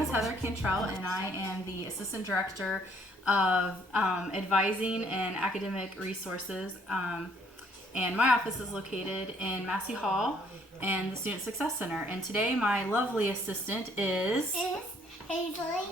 name is Heather Cantrell, and I am the Assistant Director of Advising and Academic Resources. And my office is located in Massey Hall and the Student Success Center. And today my lovely assistant is Hazley,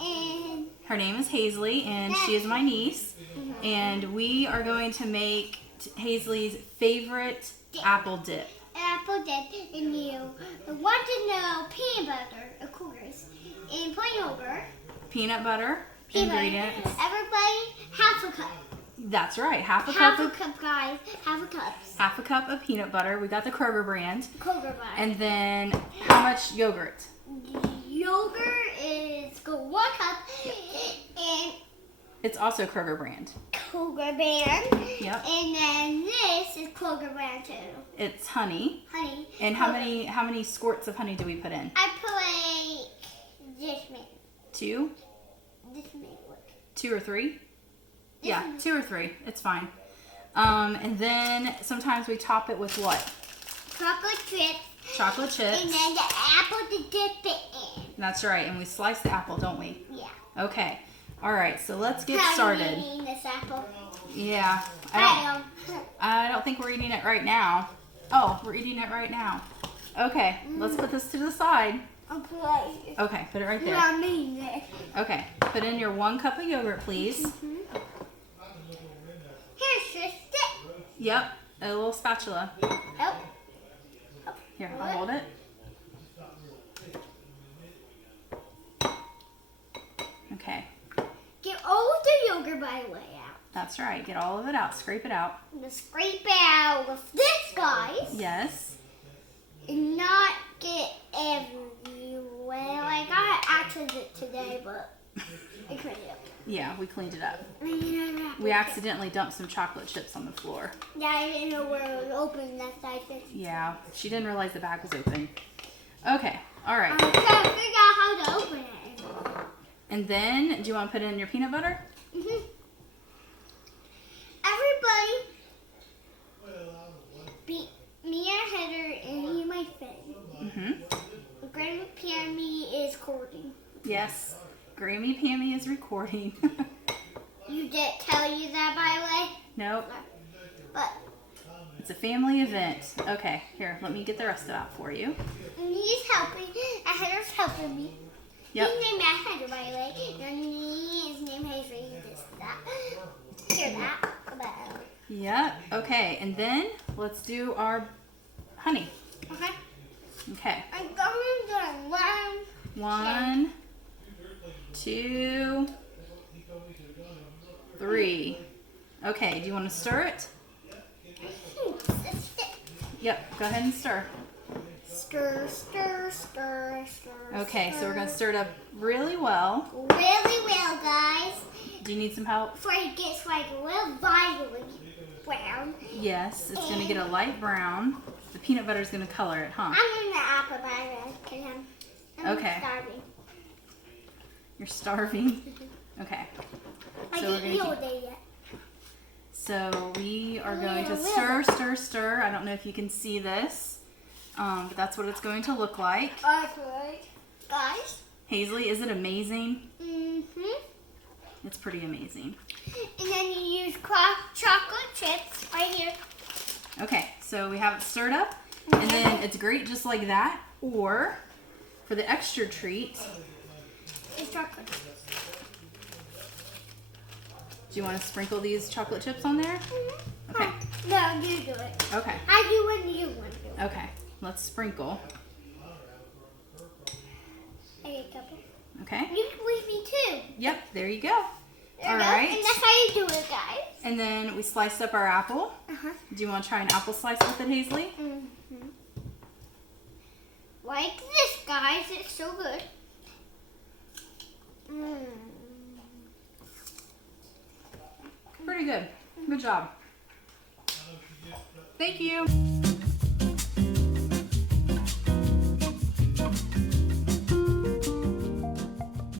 and her name is Hazley, and she is my niece. And we are going to make Hazley's favorite apple dip. Apple dip, and you want to know peanut butter, of course, and plain yogurt. Peanut butter ingredients. Everybody, half a cup. That's right, half a Half cup. a cup, guys. Half a cup. Half a cup of peanut butter. We got the Kroger brand. Kroger brand. And then how much yogurt? Yogurt is 1 cup, and It's also Kroger brand. Kroger brand. Yep. And then this is Kroger brand too. It's honey. Honey. And how many squirts of honey do we put in? I put like this many. 2? This many. Look. 2 or 3? Yeah, one. 2 or 3. It's fine. And then sometimes we top it with what? Chocolate chips. Chocolate chips. And then the apple to dip it in. That's right. And we slice the apple, don't we? Yeah. Okay. All right. So let's get How started. are you eating this apple? Yeah. I don't think we're eating it right now. Oh, we're eating it right now. Okay. Let's put this to the side. Okay. Okay. Put it right there. I'm eating it. Okay. Put in your 1 cup of yogurt, please. Here's your stick. Yep. A little spatula. Oh. Here, I'll hold it. Okay. Get all the yogurt, by the way, out. That's right. Get all of it out. Scrape it out. I'm going to scrape it out with this, guys. Yes. And not get everywhere. Like, I accident today, but I cleaned it up. Yeah, we cleaned it up. We accidentally dumped some chocolate chips on the floor. Yeah, I didn't know where it was open that side. Yeah, she didn't realize the bag was open. Okay, all right. I'm trying to figure out how to open it. And then, do you want to put in your peanut butter? Everybody, me and Heather and you, my friend. Grandma Pammy is recording. Yes, Grammy Pammy is recording. You didn't tell you that, by the way? Nope. But It's a family event. Okay, here, let me get the rest of that for you. he's helping. Heather's helping me. Yep. His name is Heather, by the way. And his name is this, that. Hear that? About. Yep, okay, and then let's do our honey. Okay. Okay. I'm going to learn. 1, 2, 3. Okay, do you want to stir it? Yep, go ahead and stir. Stir, stir, stir, stir. Okay, so we're going to stir it up really well. Really well, guys. Do you need some help? Before it gets like a little violently brown. Yes, it's going to get a light brown. The peanut butter is going to color it, huh? I'm in the apple by the way. I'm Okay. starving. You're starving? Okay. I So we're didn't gonna eat all day yet. So we are going to Yeah, stir, stir, stir. I don't know if you can see this, but that's what it's going to look like. Okay. Guys. Hazley, is it amazing? Mm-hmm. It's pretty amazing. And then you use chocolate chips right here. Okay, so we have it stirred up, and then it's great just like that. Or for the extra treat, It's chocolate. do you want to sprinkle these chocolate chips on there? Okay. No, you do it. Okay. I do when you want to. Okay. Let's sprinkle. I get a couple. Okay. You can leave me too. Yep. There you go. There All you go. right. And that's how you do it, guys. And then we sliced up our apple. Do you want to try an apple slice with it, Hazley? Like this, guys. It's so good. Pretty good. Good job. Thank you.